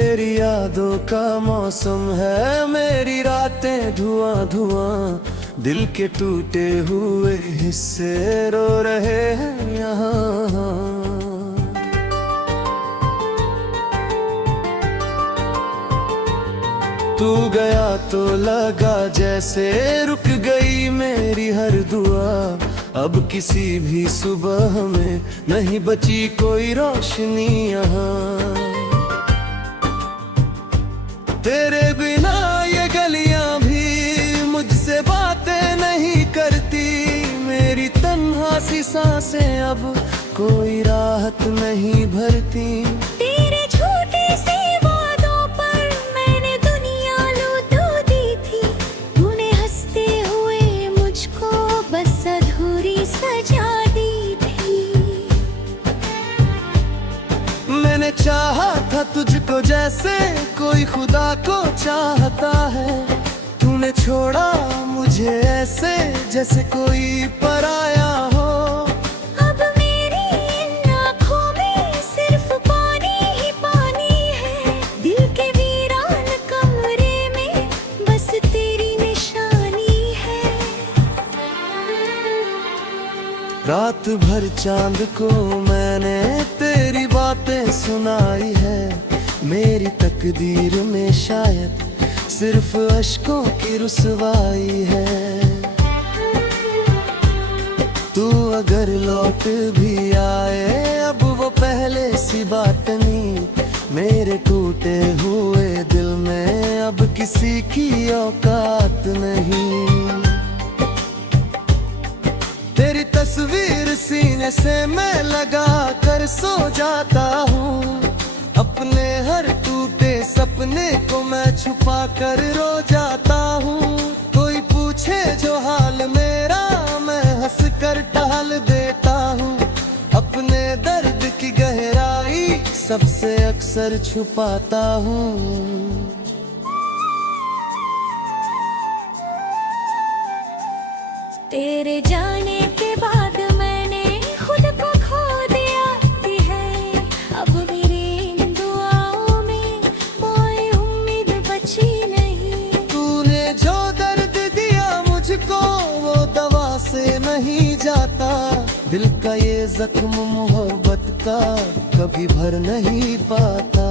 तेरी यादों का मौसम है, मेरी रातें धुआं धुआं, दिल के टूटे हुए हिस्से रो रहे हैं यहाँ। तू गया तो लगा जैसे रुक गई मेरी हर दुआ, अब किसी भी सुबह में नहीं बची कोई रोशनी यहाँ। तेरे बिना ये गलियां भी मुझसे बातें नहीं करती, मेरी तन्हा सी सांसें अब कोई राहत नहीं भरती। तेरे झूठे से वादों पर मैंने दुनिया लूट दी थी, तूने हंसते हुए मुझको बस अधूरी सजा दी थी। मैंने चाहा था तुझको जैसे कोई खुदा को चाहता है, तूने छोड़ा मुझे ऐसे जैसे कोई पराया हो। अब मेरी इन आँखों में सिर्फ पानी ही पानी है, दिल के वीरान कमरे में बस तेरी निशानी है। रात भर चांद को मैंने तेरी बातें सुनाई है, मेरी तकदीर में शायद सिर्फ अश्कों की रुसवाई है। तू अगर लौट भी आए अब वो पहले सी बात नहीं, मेरे टूटे हुए दिल में अब किसी की औकात नहीं। तेरी तस्वीर सीने से मैं लगा कर सो जाता हूँ, अपने हर टूटे सपने को मैं छुपा कर रो जाता हूँ। कोई पूछे जो हाल मेरा मैं हंस कर टाल देता हूँ, अपने दर्द की गहराई सबसे अक्सर छुपाता हूँ। तेरे जाने के बाद मैंने खुद को खो दिया है, अब मेरी इन दुआओं में कोई उम्मीद बची नहीं। तूने जो दर्द दिया मुझको वो दवा से नहीं जाता, दिल का ये जख्म मोहब्बत का कभी भर नहीं पाता।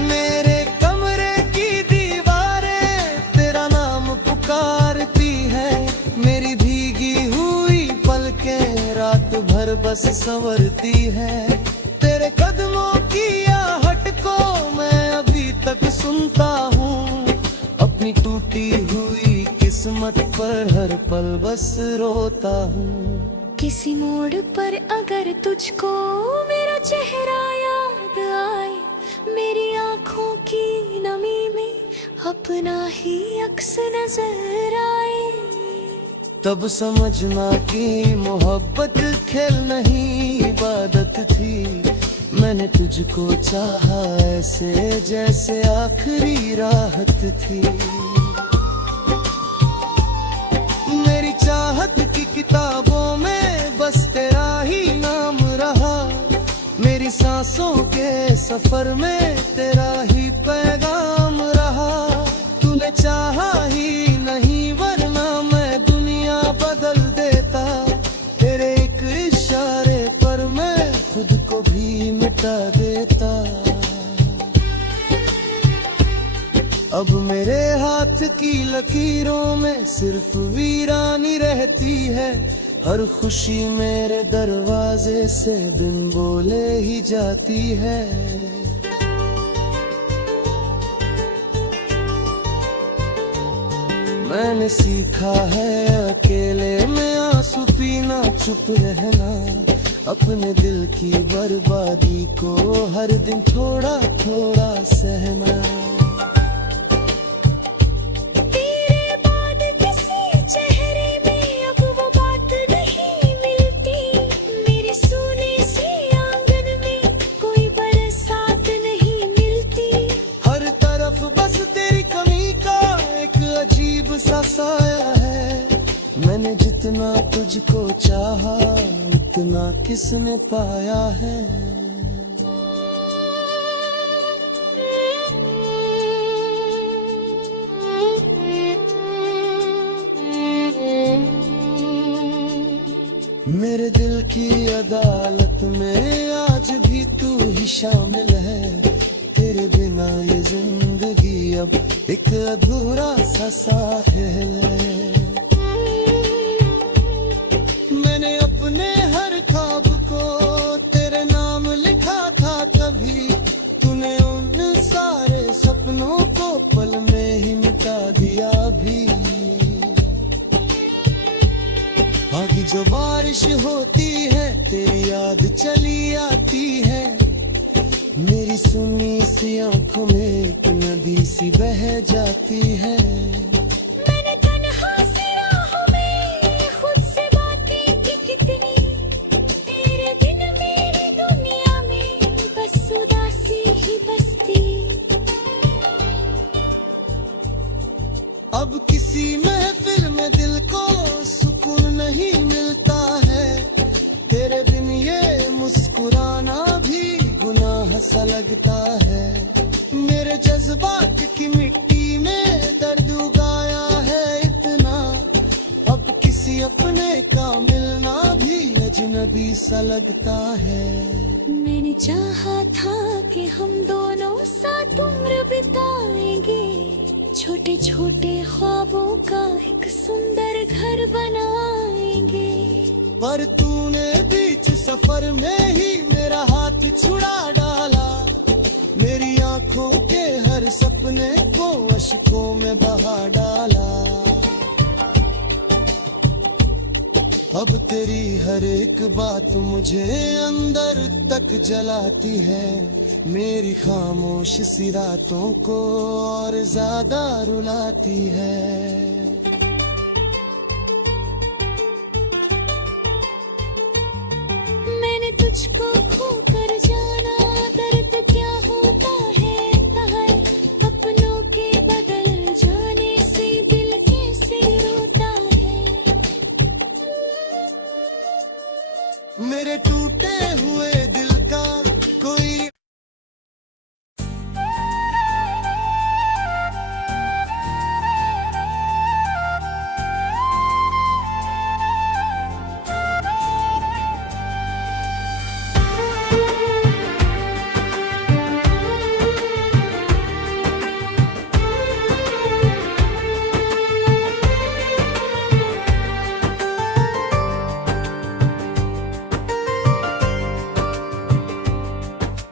मेरे कमरे की दीवारें तेरा नाम पुकारती है, मेरी भीगी हुई पलकें रात भर बस संवरती है। तेरे कदमों की आहट को मैं अभी तक सुनता हूँ, अपनी टूटी हुई किस्मत पर हर पल बस रोता हूँ। किसी मोड़ पर अगर तुझको मेरा चेहरा याद आए, मेरी आँखों की नमी में अपना ही अक्स नजर आए, तब समझना कि मोहब्बत खेल नहीं इबादत थी। मैंने तुझको चाहा ऐसे जैसे आखिरी राहत थी। मेरी चाहत की किताबों में बस तेरा ही नाम रहा, मेरी सांसों के सफर में तेरा ही पैगाम रहा। तूने चाहा ही नहीं वरना मैं दुनिया बदल देता, तेरे एक इशारे पर मैं खुद को भी मिटा देता। अब मेरे हाथ की लकीरों में सिर्फ वीरानी रहती है, हर खुशी मेरे दरवाजे से बिन बोले ही जाती है। मैंने सीखा है अकेले में आंसू पीना, चुप रहना, अपने दिल की बर्बादी को हर दिन थोड़ा थोड़ा सहना। तेरे बाद किसी चेहरे में अब वो बात नहीं मिलती, मेरे सोने से आंगन में कोई बरसात नहीं मिलती। हर तरफ बस तेरी कमी का एक अजीब सा साया है, मैंने जितना तुझको चाहा उतना किसने पाया है। भी शामिल है। तेरे बिना ये जिंदगी अब एक अधूरा सा साहिल है। मैंने अपने हर ख्वाब को तेरे नाम लिखा था तभी, तूने उन सारे सपनों को पल में ही मिटा दिया भी। बाकी जो बारिश होती है तेरी याद चली आती है। मेरी सुनी सी आंखों में एक नदी सी बह जाती है। मैंने तन्हा सी राहों में खुद से बातें की कितनी, तेरे बिन मेरी दुनिया में बस उदासी ही बसती। अब किसी महफिल में दिल को सुकून नहीं मिलता है। तेरे बिन ये मुस्कुराना भी गुनाह सा लगता है। मेरे जज्बात की मिट्टी में दर्द उगाया है इतना, अब किसी अपने का मिलना भी अजनबी सा लगता है। मैंने चाहा था कि हम दोनों साथ उम्र बिताएंगे, छोटे छोटे ख्वाबों का एक सुंदर घर बनाएंगे। पर तूने बीच सफर में ही मेरा हाथ छुड़ा डाला। मेरी आंखों के हर सपने को अश्कों में बहा डाला। अब तेरी हर एक बात मुझे अंदर तक जलाती है। मेरी खामोश सी रातों को और ज्यादा रुलाती है। मैंने तुझको खोकर जाना दर्द क्या होता है कहा, अपनों के बदल जाने से दिल कैसे रोता है। मेरे टूटे हुए दिल का कोई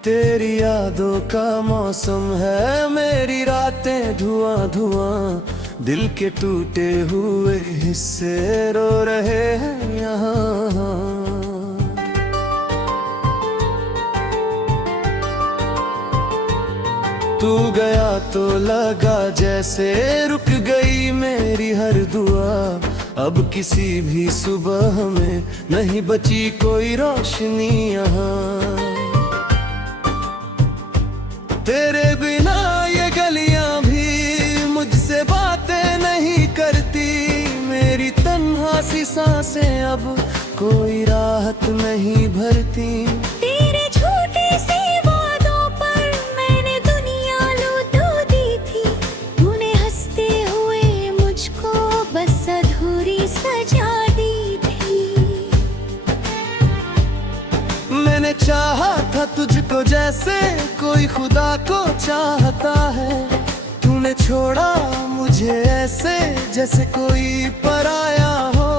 तेरी यादों का मौसम है। मेरी रातें धुआं धुआं, दिल के टूटे हुए हिस्से रो रहे हैं यहाँ। तू गया तो लगा जैसे रुक गई मेरी हर दुआ। अब किसी भी सुबह में नहीं बची कोई रोशनी यहाँ। तेरे बिना ये गलियां भी मुझसे बातें नहीं करती। मेरी तन्हा सी सांसें अब कोई राहत नहीं भरती। तेरे झूठे से वादों पर मैंने दुनिया लूट दी थी। तूने हंसते हुए मुझको बस अधूरी सजा दी थी। मैंने चाहा था तुझको जैसे कोई खुदा को चाहता है। तूने छोड़ा मुझे ऐसे जैसे कोई पराया हो।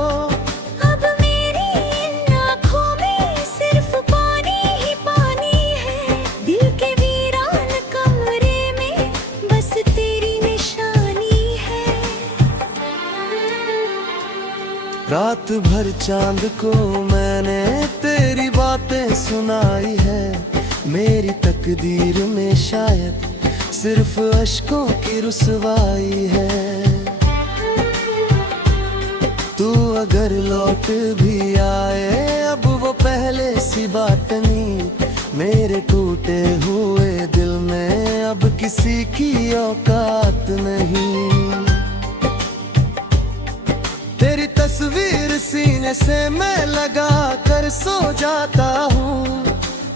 अब मेरी इन आँखों में सिर्फ पानी ही पानी है। दिल के वीरान कमरे में बस तेरी निशानी है। रात भर चांद को मैंने तेरी बातें सुनाई है। मेरी तकदीर में शायद सिर्फ अश्कों की रुसवाई है। तू अगर लौट भी आए अब वो पहले सी बात नहीं। मेरे टूटे हुए दिल में अब किसी की औकात नहीं। तेरी तस्वीर सीने से मैं लगा कर सो जाता हूँ।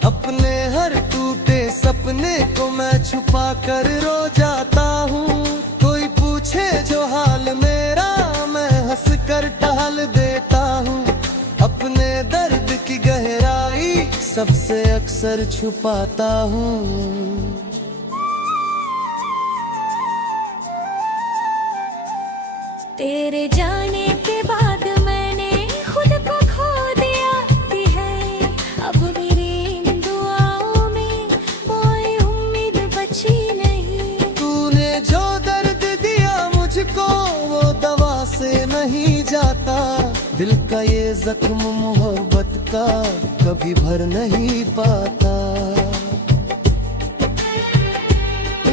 अपने हर टूटे सपने को मैं छुपा कर रो जाता हूँ। कोई पूछे जो हाल मेरा मैं हंस कर टाल देता हूँ। अपने दर्द की गहराई सबसे अक्सर छुपाता हूँ। तेरे जाने के बाद मैंने खुद को खो दिया है। अब मेरी इन दुआओं में कोई उम्मीद बची नहीं। तूने जो दर्द दिया मुझको वो दवा से नहीं जाता। दिल का ये जख्म मोहब्बत का कभी भर नहीं पाता।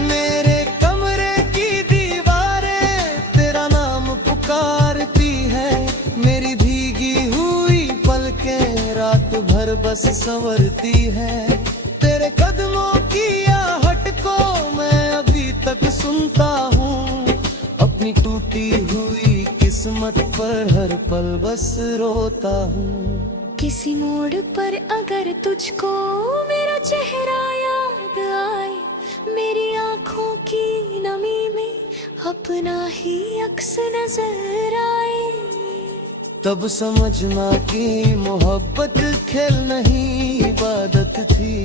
मेरे कमरे की दीवारें तेरा नाम पुकारती है। मेरी भीगी हुई पलकें रात भर बस संवरती है। तेरे कदमों की आहट को मैं अभी तक सुनता हूँ। अपनी टूटी हुई किस्मत पर हर पल बस रोता हूँ। किसी मोड़ पर अगर तुझको मेरा चेहरा याद आए, मेरी आँखों की नमी में अपना ही अक्स नजर आए, तब समझना कि मोहब्बत खेल नहीं इबादत थी।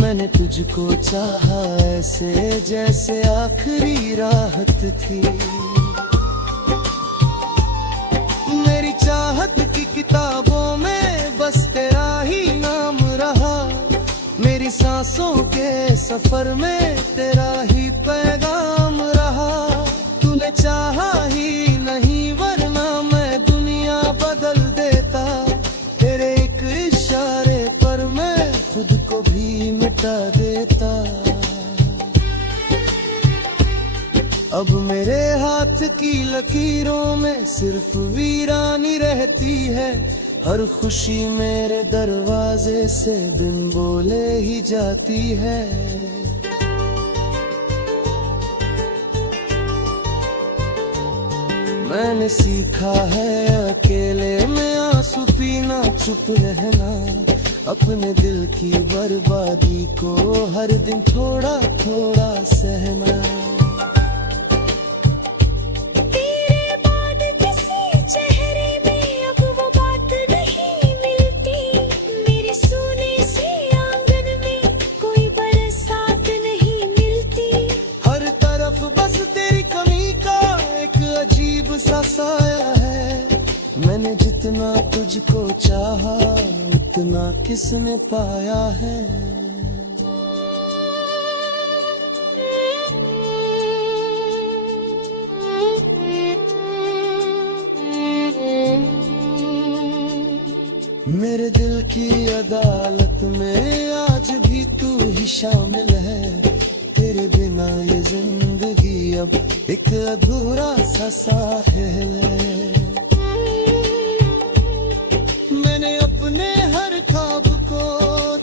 मैंने तुझको चाहा ऐसे जैसे आखिरी राहत थी। मेरी चाहत की किताबों में बस तेरा ही नाम रहा। मेरी सांसों के सफर में तेरा ही पैगाम रहा। तूने चाहा ही नहीं वरना मैं दुनिया बदल देता। तेरे एक इशारे पर मैं खुद को भी मिटा देता। अब मेरे हाथ की लकीरों में सिर्फ वीरानी रहती है। हर खुशी मेरे दरवाजे से बिन बोले ही जाती है। मैंने सीखा है अकेले में आंसू पीना, चुप रहना, अपने दिल की बर्बादी को हर दिन थोड़ा थोड़ा सहना। तेरे बाद किसी चेहरे में अब वो बात नहीं मिलती। मेरे सोने से आंगन में कोई बरसात नहीं मिलती। हर तरफ बस तेरी कमी का एक अजीब सा साया है। मैंने जितना तुझको चाहा उतना किसने पाया है। मेरे दिल की अदालत में आज भी तू ही शामिल है। तेरे बिना ये जिंदगी अब एक अधूरा सा साहिल है। मैंने अपने हर ख्वाब को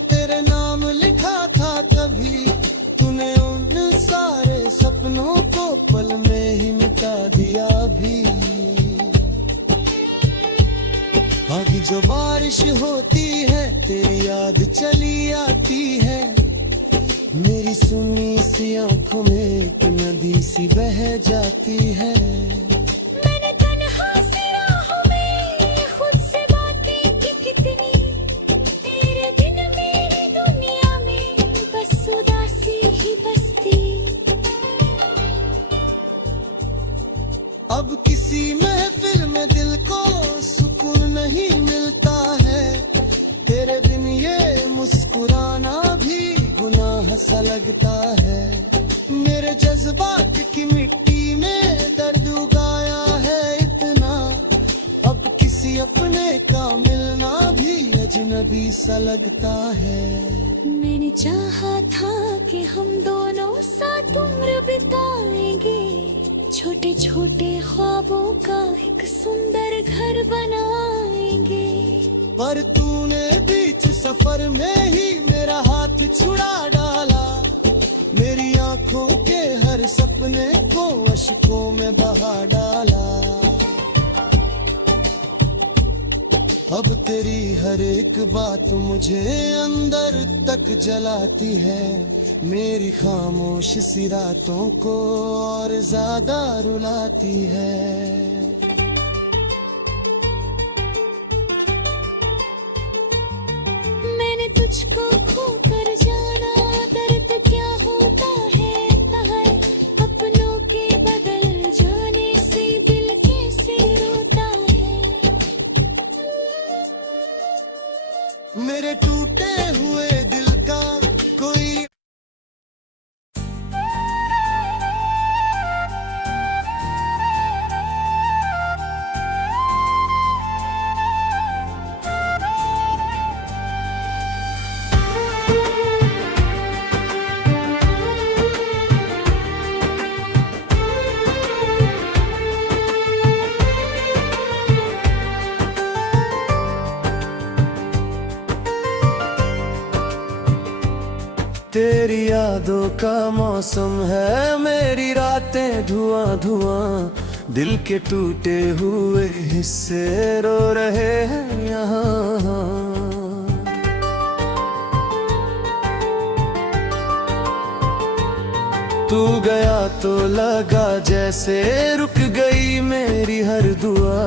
तेरे नाम लिखा था कभी। तूने उन सारे सपनों को पल में ही मिटा दिया भी। आगे जो बारिश होती है तेरी याद चली आती है। मेरी सुनी सी आंखों में एक नदी सी बह जाती है। मैंने तन्हा सी राहों में खुद से बातें की कितनी। तेरे बिन मेरी दुनिया में बस उदासी ही बसती। अब किसी महफिल में दिल को सुकून नहीं मिलता है। तेरे बिन ये मुस्कुराना भी गुनाह सा लगता है। मेरे जज्बात की मिट्टी में दर्द उगाया है इतना। अब किसी अपने का मिलना भी अजनबी सा लगता है। मैंने चाहा था कि हम दोनों साथ उम्र बिताएंगे। छोटे छोटे ख्वाबों का एक सुंदर घर बनाएंगे। पर तूने बीच सफर में ही मेरा हाथ छुड़ा डाला। मेरी आंखों के हर सपने को अश्कों में बहा डाला। अब तेरी हर एक बात मुझे अंदर तक जलाती है। मेरी खामोश सी रातों को और ज्यादा रुलाती है। मैंने तुझ तुझको खोकर जाना दर्द क्या होता है कहा अपनों के बदल जाने से दिल कैसे रोता है मेरे टूटे हुए दिल का कोई तेरी यादों का मौसम है मेरी रातें धुआं धुआं दिल के टूटे हुए हिस्से रो रहे हैं यहाँ तू गया तो लगा जैसे रुक गई मेरी हर दुआ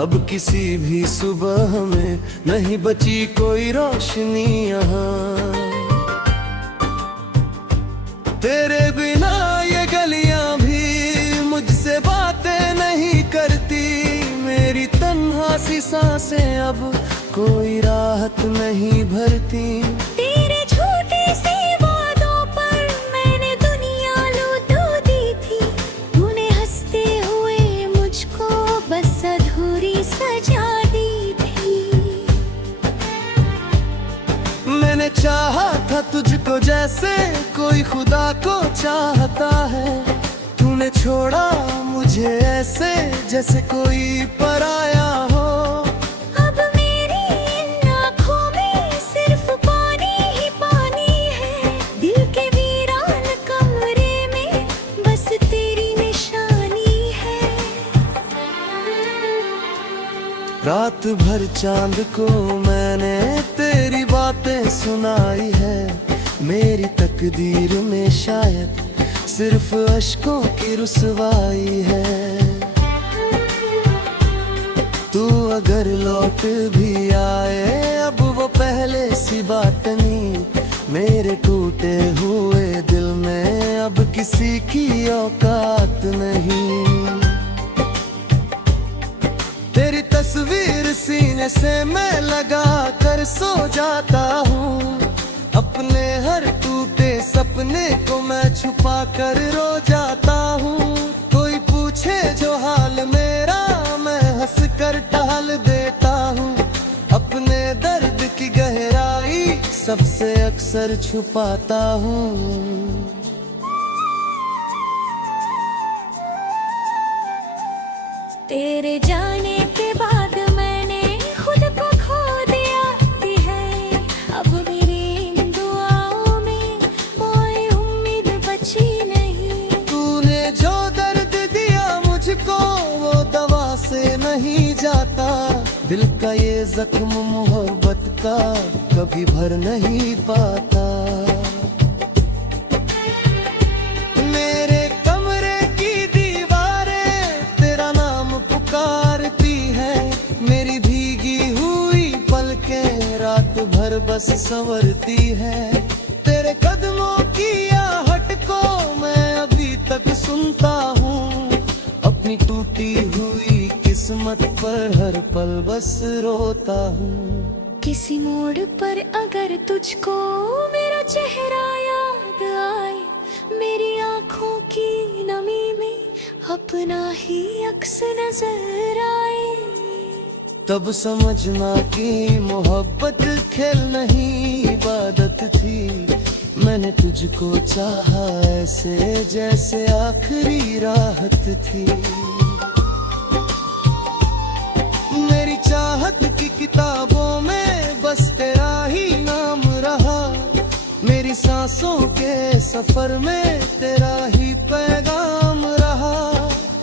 अब किसी भी सुबह में नहीं बची कोई रोशनी यहाँ तेरे बिना ये गलियां भी मुझसे बातें नहीं करती मेरी तन्हा सी सांसें अब कोई राहत नहीं भरती तेरे झूठे से वादों पर मैंने दुनिया लूट दी थी तूने हंसते हुए मुझको बस अधूरी सजा दी थी मैंने चाहा था तुझको जैसे कोई खुदा को चाहता है तूने छोड़ा मुझे ऐसे जैसे कोई पराया हो अब मेरी इन आँखों में सिर्फ पानी ही पानी है दिल के वीरान कमरे में बस तेरी निशानी है रात भर चांद को मैंने तेरी बातें सुनाई है मेरी तकदीर में शायद सिर्फ अश्कों की रुसवाई है तू अगर लौट भी आए अब वो पहले सी बात नहीं मेरे टूटे हुए दिल में अब किसी की औकात नहीं तेरी तस्वीर सीने से मैं लगा कर सो जाता हूँ अपने हर टूटे सपने को मैं छुपा कर रो जाता हूँ कोई पूछे जो हाल मेरा मैं हंस कर टाल देता हूँ अपने दर्द की गहराई सबसे अक्सर छुपाता हूँ तेरे जाने के बाद मैंने खुद को खो दिया है अब मेरी इन दुआओं में कोई उम्मीद बची नहीं तूने जो दर्द दिया मुझको वो दवा से नहीं जाता दिल का ये जख्म मोहब्बत का कभी भर नहीं पाता मेरे कमरे की दीवारें तेरा नाम पुकारती है मेरी भीगी हुई पलकें रात भर बस संवरती है तेरे कदमों की आहट को मैं अभी तक सुनता हूँ अपनी टूटी हुई किस्मत पर हर पल बस रोता हूँ किसी मोड़ पर अगर तुझको मेरा चेहरा याद आए मेरी आँखों की नमी में अपना ही अक्स नजर आए तब समझना कि मोहब्बत खेल नहीं इबादत थी मैंने तुझको चाहा ऐसे जैसे आखिरी राहत थी मेरी चाहत की किताबों में बस तेरा ही नाम रहा मेरी सांसों के सफर में तेरा ही पैगाम रहा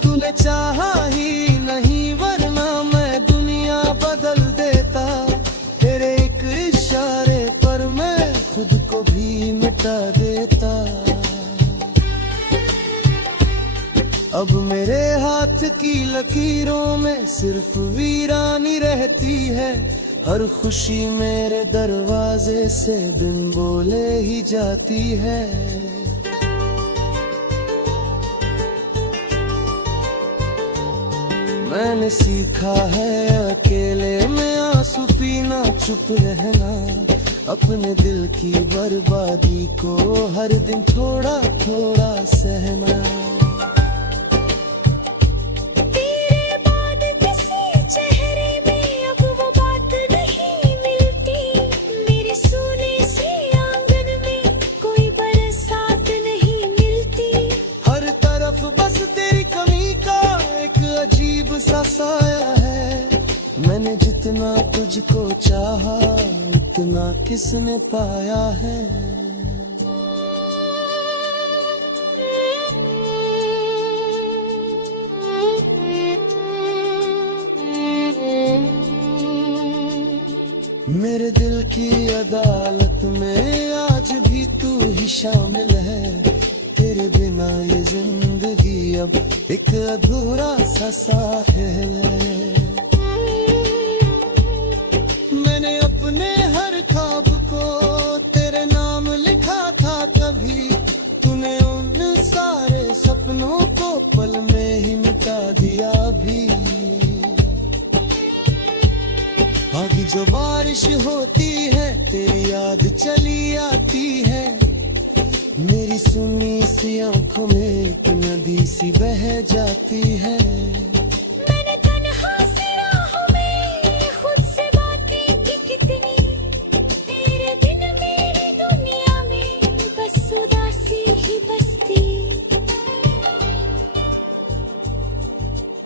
तूने चाहा ही नहीं वरना मैं दुनिया बदल देता तेरे एक इशारे पर मैं खुद को भी मिटा देता अब मेरे हाथ की लकीरों में सिर्फ वीरानी रहती है हर खुशी मेरे दरवाजे से बिन बोले ही जाती है। मैंने सीखा है अकेले में आंसू पीना, चुप रहना, अपने दिल की बर्बादी को हर दिन थोड़ा थोड़ा सहना। तेरे बाद किसी चेहरे में अब वो बात नहीं मिलती, मेरे सोने से आंगन में कोई बरसात नहीं मिलती। हर तरफ बस तेरी कमी का एक अजीब सा साया है। मैंने जितना तुझको चाहा इतना किसने पाया है। मेरे दिल की अदालत में आज भी तू ही शामिल है। तेरे बिना ये जिंदगी अब एक अधूरा सा साहिल है। मैंने अपने हर ख्वाब को तेरे नाम लिखा था कभी, तूने उन सारे सपनों को पल में ही मिटा दिया भी। आगे जो बारिश होती है तेरी याद चली आती है। मेरी सुनी सी आंखों में एक नदी सी बह जाती है। मैंने तन्हा सी राहों में खुद से बातें की कितनी, तेरे बिन मेरी दुनिया में बस उदासी ही बसती।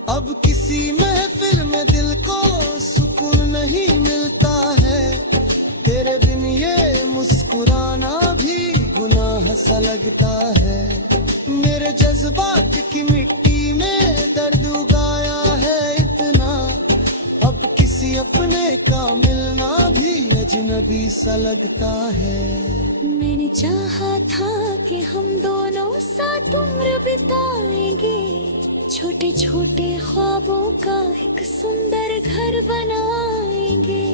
अब किसी महफिल में दिल को सुकून नहीं मिलता है। तेरे बिन ये मुस्कुराना भी गुनाह सा लगता है। मेरे जज्बात की मिट्टी में दर्द उगाया है इतना, अब किसी अपने का मिलना भी अजनबी सा लगता है। मैंने चाहा था कि हम दोनों साथ उम्र बिताएंगे, छोटे छोटे ख्वाबों का एक सुंदर घर बनाएंगे।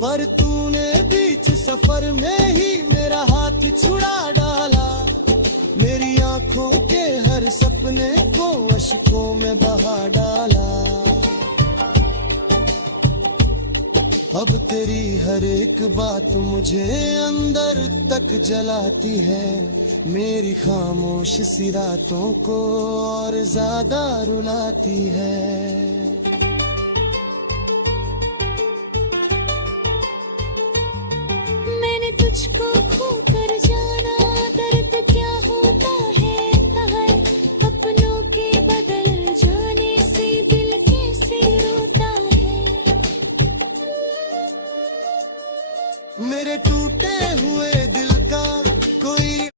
पर तूने बीच सफर में ही मेरा हाथ छुड़ा डाला। मेरी आंखों के हर सपने को अश्कों में बहा डाला। अब तेरी हर एक बात मुझे अंदर तक जलाती है। मेरी खामोश सी रातों को और ज्यादा रुलाती है। मैंने तुझको खो